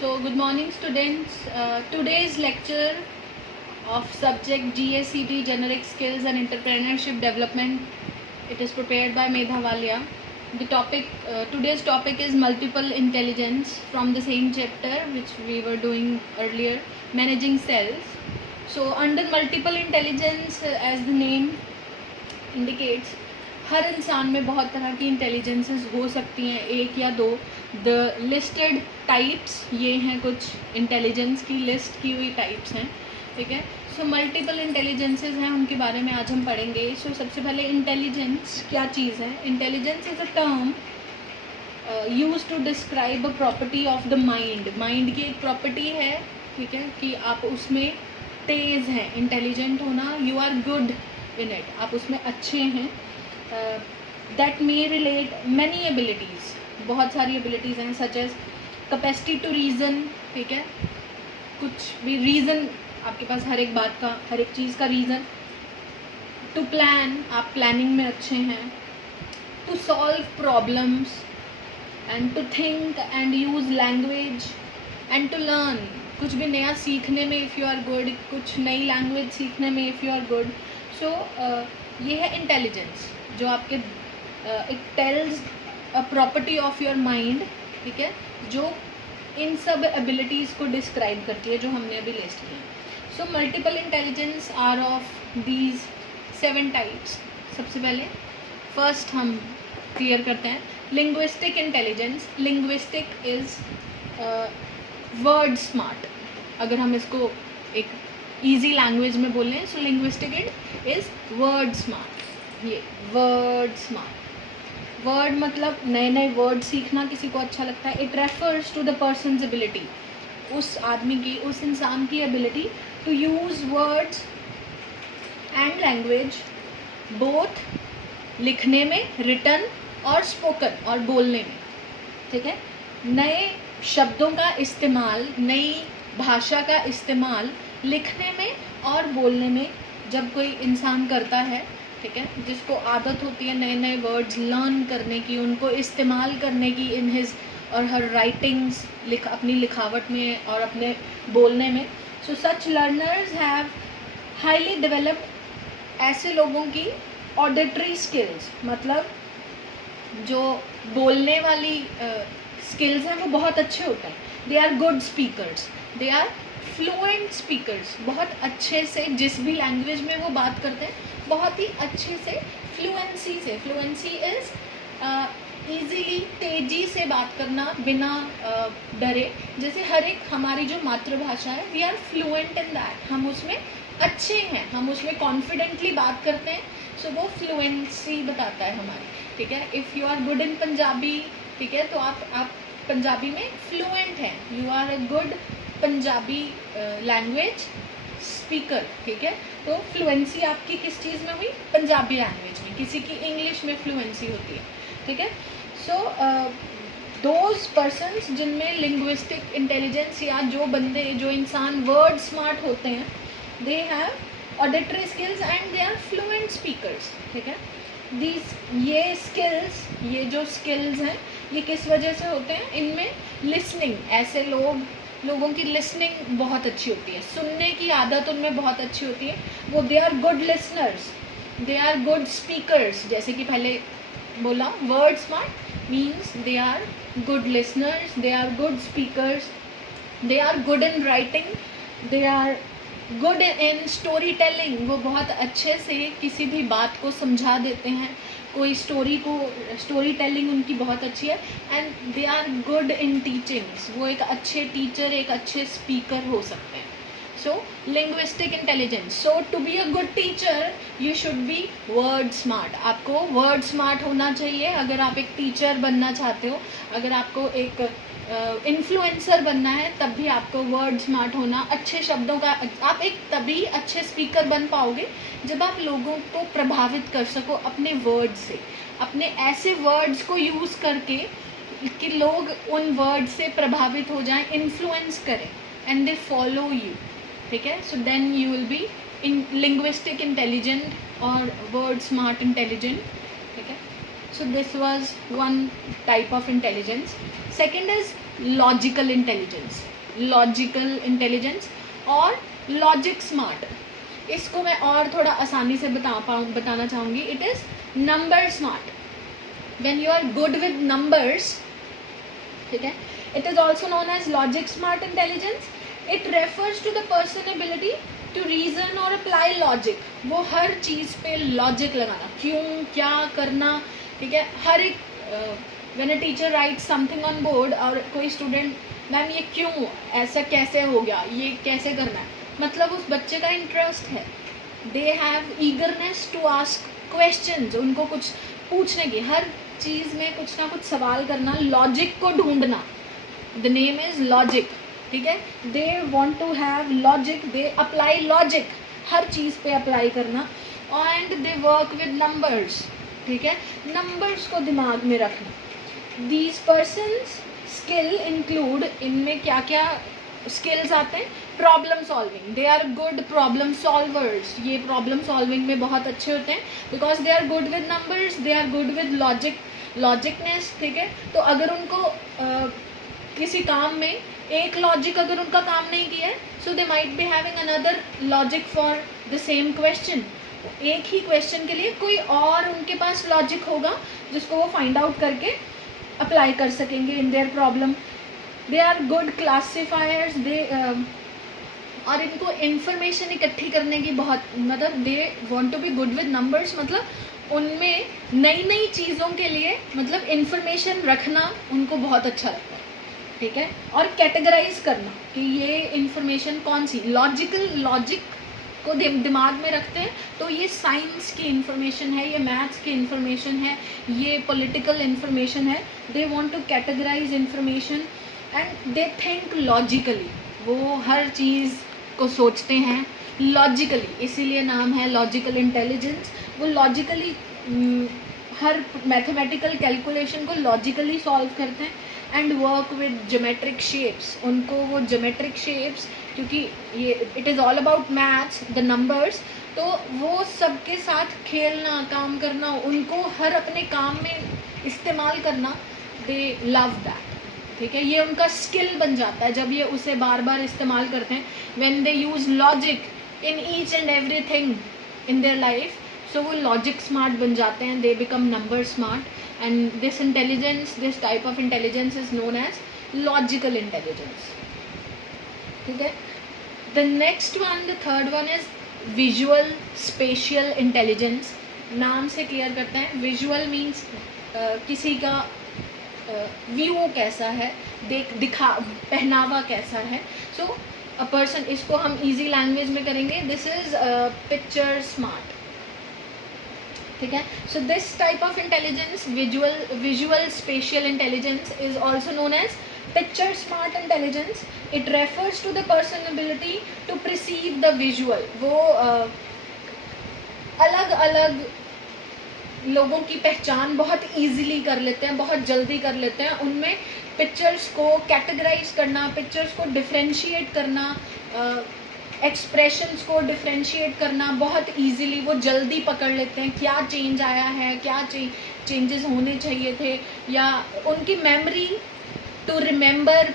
So good morning students. Today's lecture of subject GACD Generic Skills and Entrepreneurship Development, it is prepared by Medha Walia. The topic, today's topic is multiple intelligence from the same chapter which we were doing earlier, managing self. So under multiple intelligence, as the name indicates, हर इंसान में बहुत तरह की intelligences हो सकती हैं, एक या दो. द लिस्टेड टाइप्स, ये हैं कुछ इंटेलिजेंस की लिस्ट की हुई टाइप्स हैं, ठीक है. सो मल्टीपल इंटेलिजेंसेस हैं, उनके बारे में आज हम पढ़ेंगे. सो सबसे पहले इंटेलिजेंस क्या चीज़ है. Intelligence is a term use to describe a property of the mind. Mind की एक प्रॉपर्टी है, ठीक है, कि आप उसमें तेज़ हैं. इंटेलिजेंट होना, you are good in it, आप उसमें अच्छे हैं. That may relate many abilities, बहुत सारी एबिलिटीज़ हैं, such as capacity to reason, ठीक है, कुछ भी रीज़न आपके पास, हर एक बात का, हर एक चीज़ का रीज़न. टू प्लान, आप प्लानिंग में अच्छे हैं. To solve problems and to think and use language and to learn, कुछ भी नया सीखने में इफ़ यू आर गुड, कुछ नई लैंग्वेज सीखने में इफ़ यू आर गुड. सो ये है इंटेलिजेंस, जो आपके it tells a property of your mind, ठीक है, जो इन सब एबिलिटीज़ को डिस्क्राइब करती है जो हमने अभी लिस्ट की. So multiple intelligence are of these 7 types. सबसे पहले फर्स्ट हम क्लियर करते हैं linguistic intelligence. Linguistic is word smart. अगर हम इसको एक ईजी लैंग्वेज में बोलें, so linguistic is word smart. ये वर्ड स्मार्ट, वर्ड मतलब नए नए वर्ड सीखना किसी को अच्छा लगता है. It refers to the person's ability, उस आदमी की, उस इंसान की ability to use words and language both लिखने में, रिटन और स्पोकन और बोलने में, ठीक है. नए शब्दों का इस्तेमाल, नई भाषा का इस्तेमाल लिखने में और बोलने में जब कोई इंसान करता है, ठीक है, जिसको आदत होती है नए नए वर्ड्स लर्न करने की, उनको इस्तेमाल करने की इन हिज और हर राइटिंग्स, अपनी लिखावट में और अपने बोलने में. सो such learners have highly developed, ऐसे लोगों की ऑडिटरी स्किल्स, मतलब जो बोलने वाली स्किल्स हैं वो बहुत अच्छे होते हैं. They are good speakers, they are fluent speakers, बहुत अच्छे से जिस भी लैंग्वेज में वो बात करते हैं बहुत ही अच्छे से, फ्लुएंसी से. फ्लुएंसी इज़ ईजीली, तेज़ी से बात करना बिना डरे. जैसे हर एक हमारी जो मातृभाषा है, we are fluent in that, हम उसमें अच्छे हैं, हम उसमें कॉन्फिडेंटली बात करते हैं. सो वो फ्लुएंसी बताता है हमारी, ठीक है. If you are good in Punjabi, ठीक है, तो आप पंजाबी में फ्लुएंट हैं, you are a good Punjabi language speaker, ठीक है. तो फ्लुएंसी आपकी किस चीज़ में हुई, पंजाबी लैंग्वेज में. किसी की इंग्लिश में फ्लुएंसी होती है, ठीक है. सो दोज पर्सन्स जिनमें लिंग्विस्टिक इंटेलिजेंस, या जो बंदे, जो इंसान वर्ड स्मार्ट होते हैं, they have auditory skills and they are fluent speakers, ठीक है. ये स्किल्स, ये जो स्किल्स हैं, ये किस वजह से होते हैं, इनमें लिसनिंग, ऐसे लोगों की लिसनिंग बहुत अच्छी होती है, सुनने की आदत उनमें बहुत अच्छी होती है. वो they are good listeners, they are good speakers. जैसे कि पहले बोला, word smart means they are good listeners, they are good speakers, they are good in writing, they are good in storytelling. वो बहुत अच्छे से किसी भी बात को समझा देते हैं, कोई स्टोरी टेलिंग उनकी बहुत अच्छी है. And they are good in teachings, वो एक अच्छे टीचर, एक अच्छे स्पीकर हो सकते हैं. So linguistic intelligence. So to be a good teacher you should be word smart. आपको वर्ड स्मार्ट होना चाहिए अगर आप एक टीचर बनना चाहते हो. अगर आपको एक इन्फ्लुएंसर बनना है तब भी आपको वर्ड स्मार्ट होना, अच्छे शब्दों का, आप एक तभी अच्छे स्पीकर बन पाओगे जब आप लोगों को प्रभावित कर सको अपने वर्ड से, अपने ऐसे वर्ड्स को यूज़ करके कि लोग उन वर्ड से प्रभावित हो जाएं, इन्फ्लुएंस करें एंड दे फॉलो यू, ठीक है. So then you will be in linguistic intelligent और वर्ड स्मार्ट इंटेलिजेंट, ठीक है. So this was one type of intelligence. Second is logical intelligence और लॉजिक स्मार्ट। इसको मैं और थोड़ा आसानी से बताना चाहूँगी। It is number smart. When you are good with numbers, ठीक है, it is also known as logic smart intelligence. It refers to the person ability to reason और अप्लाई लॉजिक। वो हर चीज़ पे लॉजिक लगाना, क्यों, क्या करना, ठीक है। हर एक when a teacher right something on board और कोई स्टूडेंट, मैम ये क्यों, ऐसा कैसे हो गया, ये कैसे करना है, मतलब उस बच्चे का इंटरेस्ट है। They have eagerness to ask questions, उनको कुछ पूछने की, हर चीज़ में कुछ ना कुछ सवाल करना, लॉजिक को ढूंढना। द नेम इज़ लॉजिक, ठीक है। They want to have logic, they apply logic, हर चीज़ पे अप्लाई करना। And they work with numbers, ठीक है, नंबर्स को दिमाग में रखना। दीज पर्सन्स स्किल इंक्लूड, इनमें क्या क्या स्किल्स आते हैं? Problem solving, they are good problem solvers, ये प्रॉब्लम सॉल्विंग में बहुत अच्छे होते हैं because they are good with numbers, they are good with logicness, ठीक है। तो अगर उनको किसी काम में एक लॉजिक अगर उनका काम नहीं किया है, so they might be having another logic for the same question. एक ही क्वेश्चन के लिए कोई और उनके पास लॉजिक होगा जिसको वो फाइंड आउट करके अप्लाई कर सकेंगे in their problem. They are good classifiers, और इनको इन्फॉर्मेशन इकट्ठी करने की बहुत, मतलब they want to be good with numbers, मतलब उनमें नई नई चीज़ों के लिए मतलब इन्फॉर्मेशन रखना उनको बहुत अच्छा लगता है, ठीक है। और कैटेगराइज करना कि ये इन्फॉर्मेशन कौन सी, लॉजिक को दिमाग में रखते हैं तो ये साइंस की इन्फॉर्मेशन है, ये मैथ्स की इन्फॉर्मेशन है, ये पॉलिटिकल इन्फॉर्मेशन है। They want to categorise information and they think logically, वो हर चीज़ को सोचते हैं लॉजिकली, इसीलिए नाम है लॉजिकल इंटेलिजेंस। वो लॉजिकली हर मैथमेटिकल कैलकुलेशन को लॉजिकली सॉल्व करते हैं। And work with geometric shapes, उनको वो ज्योमेट्रिक शेप्स, क्योंकि ये it is all about maths, the numbers, तो वो सबके साथ खेलना, काम करना, उनको हर अपने काम में इस्तेमाल करना, दे लव दैट, ठीक है। ये उनका स्किल बन जाता है जब ये उसे बार बार इस्तेमाल करते हैं। When they use logic in each and everything in their life, so वो लॉजिक स्मार्ट बन जाते हैं, they become number smart. And this intelligence, this type of intelligence is known as logical intelligence, ठीक है। The next one, the third one is visual spatial intelligence. नाम से clear करते हैं, विजुअल मीन्स किसी का व्यू कैसा है, पहनावा कैसा है। सो अ पर्सन, इसको हम इजी लैंग्वेज में करेंगे, दिस इज पिक्चर स्मार्ट, ठीक है। So this type of intelligence, visual spatial intelligence, is also known as picture smart intelligence. It refers to the person ability to perceive the visual. वो अलग अलग लोगों की पहचान बहुत इजीली कर लेते हैं, बहुत जल्दी कर लेते हैं। उनमें पिक्चर्स को कैटेगराइज करना, पिक्चर्स को डिफ्रेंशिएट करना, एक्सप्रेशंस को डिफ्रेंशिएट करना बहुत इजीली वो जल्दी पकड़ लेते हैं। क्या चेंज आया है, क्या चेंजेस होने चाहिए थे, या उनकी मेमोरी टू रिमेंबर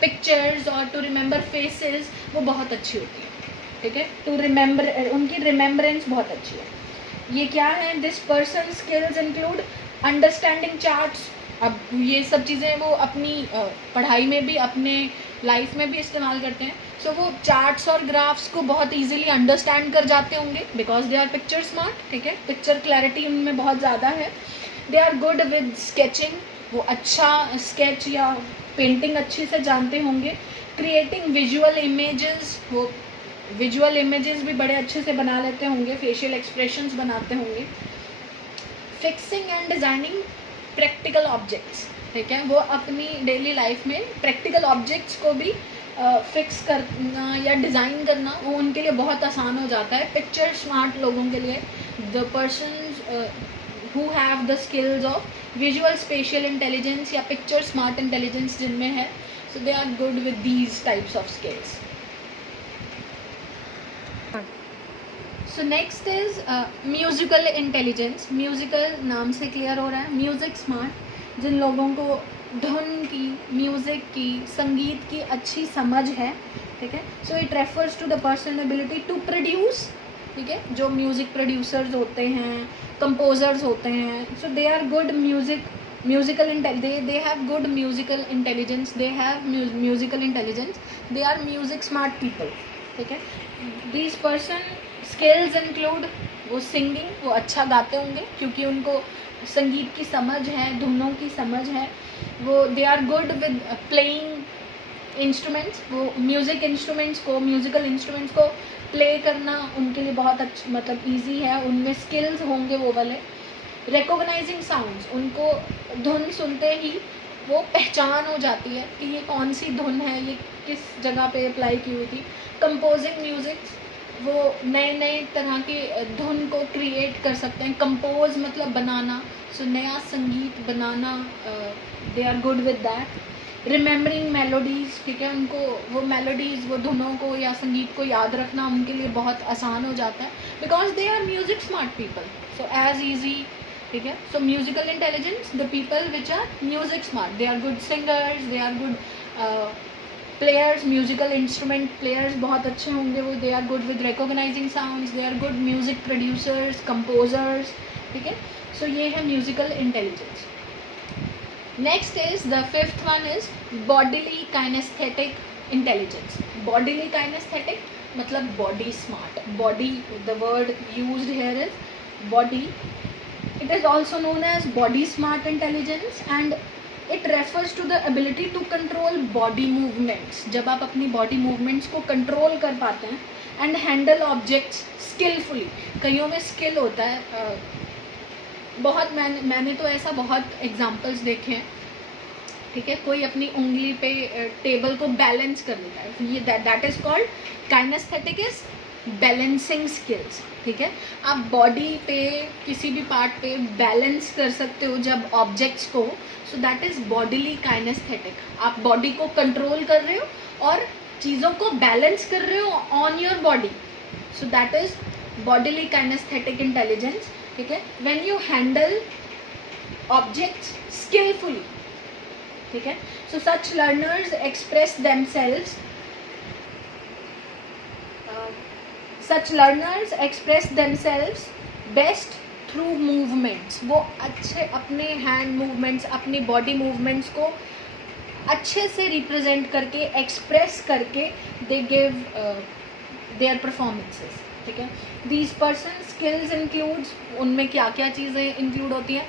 पिक्चर्स और टू रिमेंबर फेसेस वो बहुत अच्छी होती है, ठीक है। टू रिमेंबर, उनकी रिमेंबरेंस बहुत अच्छी है। ये क्या है? This person skills include understanding charts. अब ये सब चीज़ें वो अपनी पढ़ाई में भी, अपने लाइफ में भी इस्तेमाल करते हैं। सो वो चार्ट्स और ग्राफ्स को बहुत इजीली अंडरस्टैंड कर जाते होंगे because they are picture smart, ठीक है। पिक्चर क्लैरिटी उनमें बहुत ज़्यादा है। They are good with sketching, वो अच्छा स्केच या पेंटिंग अच्छी से जानते होंगे। क्रिएटिंग विजुअल इमेजेस, वो विजुअल इमेजेस भी बड़े अच्छे से बना लेते होंगे, फेशियल एक्सप्रेशंस बनाते होंगे। Fixing and designing practical objects, ठीक है। वो अपनी डेली लाइफ में प्रैक्टिकल ऑब्जेक्ट्स को भी फिक्स करना या डिज़ाइन करना वो उनके लिए बहुत आसान हो जाता है। पिक्चर स्मार्ट लोगों के लिए, the persons who have the skills of visual spatial intelligence या पिक्चर स्मार्ट इंटेलिजेंस जिनमें है, so they are good with these types of skills. So next is musical intelligence. Musical नाम से क्लियर हो रहा है, म्यूजिक स्मार्ट। जिन लोगों को धुन की, म्यूज़िक की, संगीत की अच्छी समझ है, ठीक है. So it refers to the person ability to produce, ठीक है. जो म्यूज़िक प्रोड्यूसर्स होते हैं, कंपोजर्स होते हैं, so they are good musical they have good musical intelligence, they have musical intelligence, they are music smart people, ठीक है. these person skills include, वो सिंगिंग, वो अच्छा गाते होंगे क्योंकि उनको संगीत की समझ है, धुनों की समझ है. वो they are good with playing instruments, वो म्यूज़िक इंस्ट्रूमेंट्स को, म्यूज़िकल इंस्ट्रूमेंट्स को प्ले करना उनके लिए बहुत अच्छा, मतलब ईजी है, उनमें स्किल्स होंगे वो वाले. रिकॉग्नाइजिंग साउंड्स, उनको धुन सुनते ही वो पहचान हो जाती है कि ये कौन सी धुन है, ये किस जगह पे अप्लाई की हुई थी. कंपोजिंग म्यूज़िक, वो नए नए तरह के धुन को क्रिएट कर सकते हैं. कंपोज मतलब बनाना, सो नया संगीत बनाना, they are good with that. Remembering melodies, ठीक है, उनको वो मेलोडीज़, वो धुनों को या संगीत को याद रखना उनके लिए बहुत आसान हो जाता है, because they are music smart people. So as easy, ठीक है. So musical intelligence, the people which are music smart, they are good singers, they are good players, musical instrument players बहुत अच्छे होंगे वो. They are good with recognising sounds, they are good music producers, composers, ठीक है. So ये है musical intelligence. Next is the fifth one is bodily kinaesthetic intelligence. Bodily kinaesthetic मतलब body smart. Body, the word used here is body. It is also known as body smart intelligence and it refers to the ability to control body movements. जब आप अपनी body movements को control कर पाते हैं and handle objects skillfully. कईयों में skill होता है, बहुत मैंने तो ऐसा बहुत एग्जाम्पल्स देखे हैं, ठीक है. कोई अपनी उंगली पे टेबल को बैलेंस कर लेता है, ये that is called kinesthetic is balancing skills, ठीक है. आप बॉडी पे किसी भी पार्ट पे बैलेंस कर सकते हो जब ऑब्जेक्ट्स को, so that is bodily kinesthetic. आप बॉडी को कंट्रोल कर रहे हो और चीज़ों को बैलेंस कर रहे हो on your body, so that is bodily kinaesthetic intelligence, ठीक है. When you handle objects skilfully, ठीक है. So such learners express themselves, such learners express themselves best through movements. वो अच्छे अपने हैंड मूवमेंट्स, अपनी बॉडी मूवमेंट्स को अच्छे से रिप्रेजेंट करके, एक्सप्रेस करके दे गिव देयर परफॉर्मेंसेस, ठीक है. दीज पर्सन स्किल्स इंक्लूड्स, उनमें क्या क्या चीज़ें इंक्लूड होती हैं.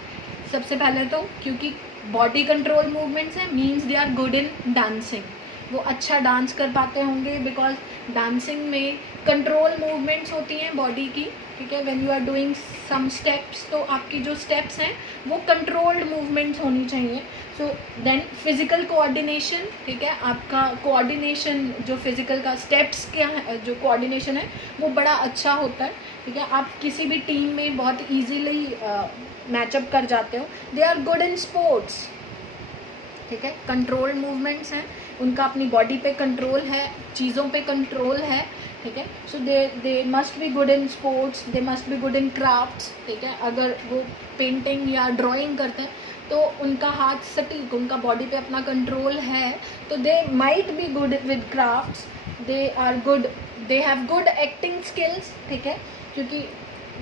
सबसे पहले तो क्योंकि बॉडी कंट्रोल मूवमेंट्स हैं, means they are good in dancing. वो अच्छा डांस कर पाते होंगे बिकॉज डांसिंग में कंट्रोल मूवमेंट्स होती हैं बॉडी की, ठीक है. When you are doing some steps, तो आपकी जो स्टेप्स हैं वो कंट्रोल्ड मूवमेंट्स होनी चाहिए. सो देन फिजिकल कोऑर्डिनेशन, ठीक है. आपका कोऑर्डिनेशन जो फिजिकल का स्टेप्स क्या जो कोऑर्डिनेशन है वो बड़ा अच्छा होता है, ठीक है. आप किसी भी टीम में बहुत ईजीली मैचअप कर जाते हो. They are good in sports, ठीक है. कंट्रोल्ड मूवमेंट्स हैं, उनका अपनी बॉडी पे कंट्रोल है, चीज़ों पे कंट्रोल है, ठीक है. So they must be good in sports, they must be good in crafts, ठीक है. अगर वो पेंटिंग या ड्राइंग करते हैं तो उनका हाथ सटीक, उनका बॉडी पे अपना कंट्रोल है, तो they might be good with crafts. They are good, they have good acting skills, ठीक है. क्योंकि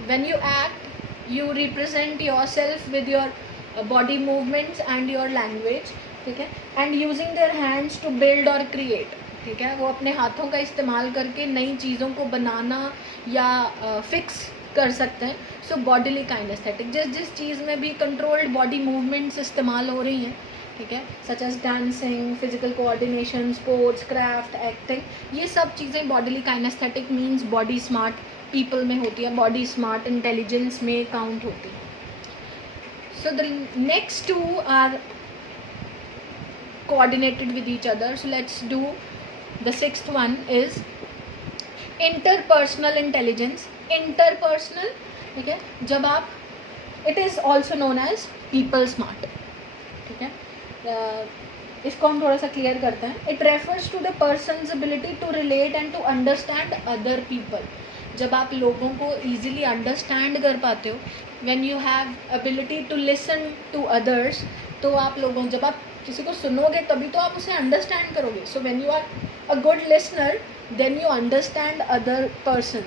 when you act you represent yourself with your body movements and your language, ठीक है. And using their hands to build और create, ठीक है. वो अपने हाथों का इस्तेमाल करके नई चीज़ों को बनाना या फिक्स कर सकते हैं. सो बॉडीली काइनेस्थेटिक, जिस चीज़ में भी कंट्रोल्ड बॉडी मूवमेंट्स इस्तेमाल हो रही हैं, ठीक है, such as dancing, physical coordination, sports, craft, acting, ये सब चीज़ें bodily kinesthetic means body smart people में होती है, बॉडी स्मार्ट इंटेलिजेंस में काउंट होती है. So the next two are coordinated with each other. So let's do the sixth one is interpersonal intelligence. Interpersonal, ठीक है. जब आप, it is also known as people smart, ठीक है. इसको हम थोड़ा सा क्लियर करते हैं. It refers to the person's ability to relate and to understand other people. जब आप लोगों को easily understand कर पाते हो, when you have ability to listen to others, तो आप लोगों, जब आप किसी को सुनोगे तभी तो आप उसे अंडरस्टैंड करोगे. So when you are a good listener, then you understand other person.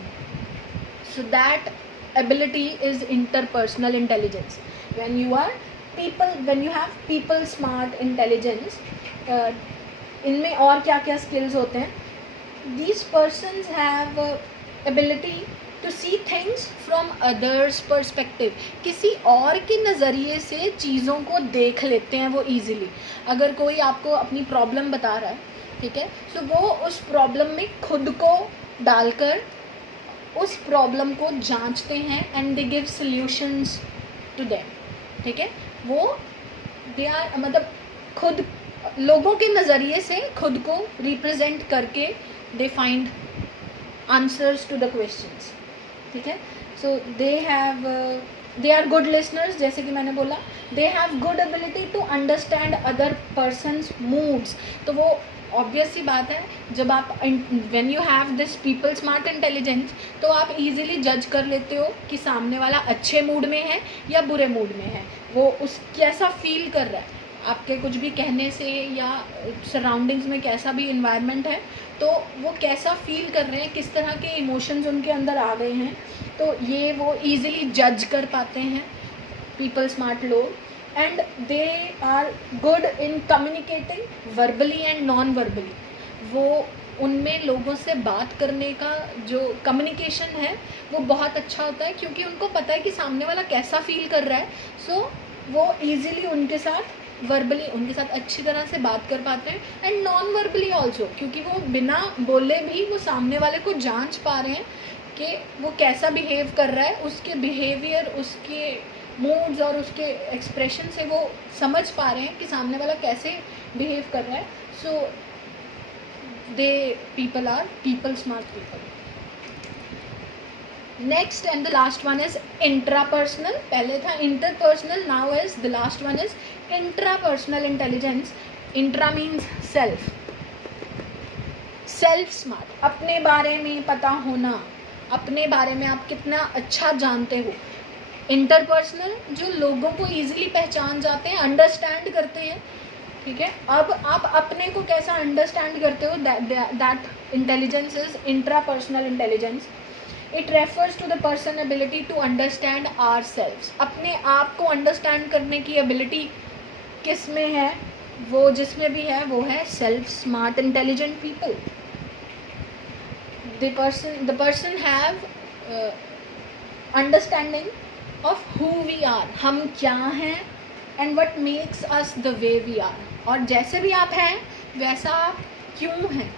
So that ability is interpersonal intelligence. When you have people smart intelligence, इनमें और क्या क्या skills होते हैं. These persons have ability to see things from others perspective. किसी और के नज़रिए से चीज़ों को देख लेते हैं वो easily. अगर कोई आपको अपनी प्रॉब्लम बता रहा है, ठीक है, सो वो उस प्रॉब्लम में खुद को डालकर उस प्रॉब्लम को जांचते हैं and they give solutions to them. ठीक है, वो दे आर मतलब खुद लोगों के नज़रिए से खुद को रिप्रेजेंट करके they find answers to the questions. ठीक है, so they are good listeners. जैसे कि मैंने बोला, they have good ability to understand other persons moods. तो वो ऑब्वियस सी बात है, जब आप when you have this people smart intelligence, तो आप इजीली जज कर लेते हो कि सामने वाला अच्छे मूड में है या बुरे मूड में है, वो उस कैसा फील कर रहा है आपके कुछ भी कहने से, या सराउंडिंग्स में कैसा भी इन्वायरमेंट है तो वो कैसा फील कर रहे हैं, किस तरह के इमोशंस उनके अंदर आ गए हैं, तो ये वो ईज़िली जज कर पाते हैं पीपल स्मार्ट लोग. And they are good in communicating verbally and non verbally. वो उनमें लोगों से बात करने का जो कम्युनिकेशन है वो बहुत अच्छा होता है, क्योंकि उनको पता है कि सामने वाला कैसा फील कर रहा है. सो वो ईज़िली उनके साथ वर्बली उनके साथ अच्छी तरह से बात कर पाते हैं. एंड नॉन वर्बली ऑल्सो, क्योंकि वो बिना बोले भी वो सामने वाले को जांच पा रहे हैं कि वो कैसा बिहेव कर रहा है, उसके बिहेवियर, उसके मूड्स और उसके एक्सप्रेशन से वो समझ पा रहे हैं कि सामने वाला कैसे बिहेव कर रहा है. So they people are people smart people. Next and the last one is intrapersonal. पहले था interpersonal, now is the last one is intrapersonal intelligence. Intra means self. Self smart, अपने बारे में पता होना, अपने बारे में आप कितना अच्छा जानते हो. इंटरपर्सनल, जो लोगों को ईजिली पहचान जाते हैं, अंडरस्टैंड करते हैं. ठीक है, अब आप अपने को कैसा अंडरस्टैंड करते हो, that intelligence is intrapersonal intelligence. It refers to the person ability to understand ourselves. अपने आप को अंडरस्टैंड करने की एबिलिटी किस में है, वो जिसमें भी है वो है self smart intelligent people. The person have understanding of who we are, हम क्या हैं, and what makes us the way we are. और जैसे भी आप हैं वैसा आप क्यों हैं.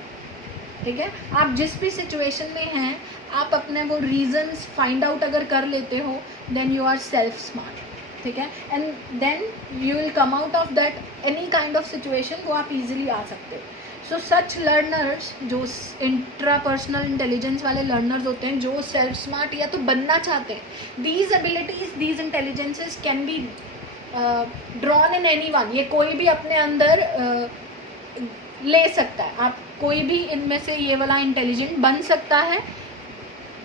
ठीक है, आप जिस भी सिचुएशन में हैं, आप अपने वो रीजंस फाइंड आउट अगर कर लेते हो, then you are self smart. ठीक है, and then you will come out of that any kind of situation, वो आप इजीली आ सकते हो. सो सच लर्नर्स, जो इंट्रापर्सनल इंटेलिजेंस वाले लर्नर्स होते हैं, जो सेल्फ स्मार्ट या तो बनना चाहते हैं, these abilities, these intelligences can be drawn in any one. ये कोई भी अपने अंदर ले सकता है. आप कोई भी इनमें से ये वाला इंटेलिजेंट बन सकता है.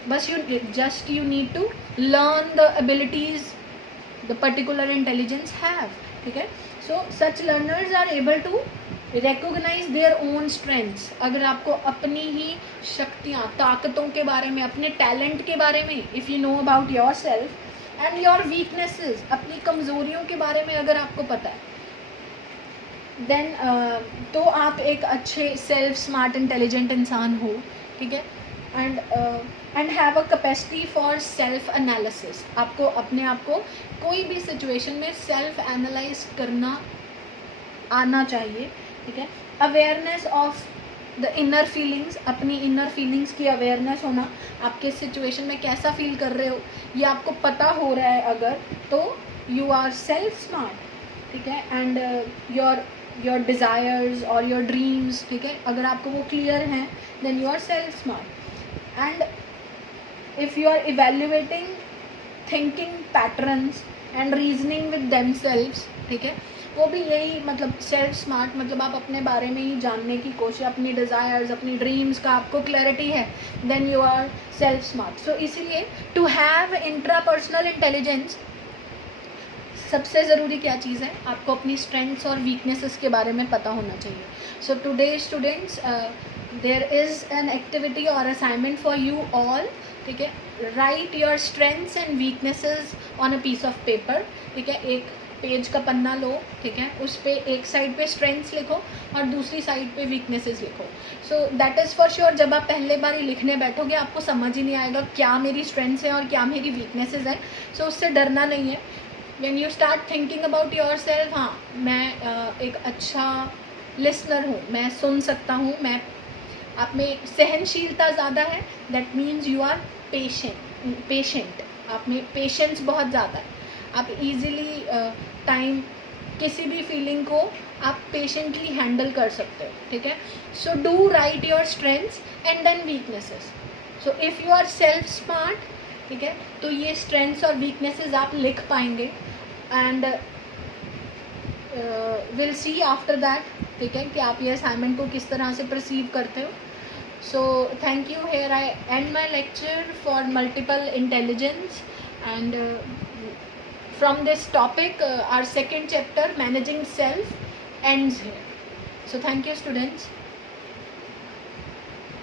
बस you need to learn the abilities the particular intelligence have. ठीक है, so such learners are able to recognize their own strengths. अगर आपको अपनी ही शक्तियाँ, ताकतों के बारे में, अपने टैलेंट के बारे में, if you know about yourself and your weaknesses, अपनी कमज़ोरियों के बारे में अगर आपको पता है, देन तो आप एक अच्छे सेल्फ स्मार्ट इंटेलिजेंट इंसान हो. ठीक है, and have a capacity for self analysis. आपको अपने आप को कोई भी सिचुएशन में सेल्फ एनालाइज करना आना चाहिए. ठीक है, awareness of the inner feelings, अपनी इनर फीलिंग्स की अवेयरनेस होना, आप किस सिचुएशन में कैसा फील कर रहे हो ये आपको पता हो रहा है अगर, तो यू आर सेल्फ स्मार्ट. ठीक है, एंड योर डिज़ायर्स और योर ड्रीम्स, ठीक है, अगर आपको वो क्लियर हैं, then you are self smart. And if you are evaluating thinking patterns and reasoning with themselves, ठीक है, वो भी यही मतलब सेल्फ स्मार्ट, मतलब आप अपने बारे में ही जानने की कोशिश, अपनी डिज़ायर्स, अपनी ड्रीम्स का आपको क्लैरिटी है, then you are self smart. So इसीलिए टू हैव इंट्रापर्सनल इंटेलिजेंस, सबसे ज़रूरी क्या चीज़ है, आपको अपनी स्ट्रेंथ्स और वीकनेसेस के बारे में पता होना चाहिए. So today students, there is an activity और असाइनमेंट फॉर यू ऑल. ठीक है, write your strengths and weaknesses on a piece of paper. ठीक है, एक पेज का पन्ना लो. ठीक है, उस पे एक साइड पे स्ट्रेंथ्स लिखो और दूसरी साइड पे वीकनेसेस लिखो. सो दैट इज़ फॉर श्योर, जब आप पहले बार ही लिखने बैठोगे आपको समझ ही नहीं आएगा क्या मेरी स्ट्रेंथ्स हैं और क्या मेरी वीकनेसेस हैं. सो उससे डरना नहीं है. When you start thinking about your self, हाँ मैं एक अच्छा लिसनर हूँ, मैं सुन सकता हूँ, मैं आप में सहनशीलता ज़्यादा है, that means you are patient. आप में पेशेंस बहुत ज़्यादा है. आप इजीली टाइम किसी भी फीलिंग को आप पेशेंटली हैंडल कर सकते हो. ठीक है, so do write your strengths and then weaknesses. So if you are self smart, ठीक है, तो ये स्ट्रेंथ्स और वीकनेसेस आप लिख पाएंगे. And will see after that, ठीक है, कि आप ये असाइनमेंट को किस तरह से परसीव करते हो. So thank you. Here I and my lecture for multiple intelligence. And from this topic, our second chapter, managing self, ends here. So thank you students.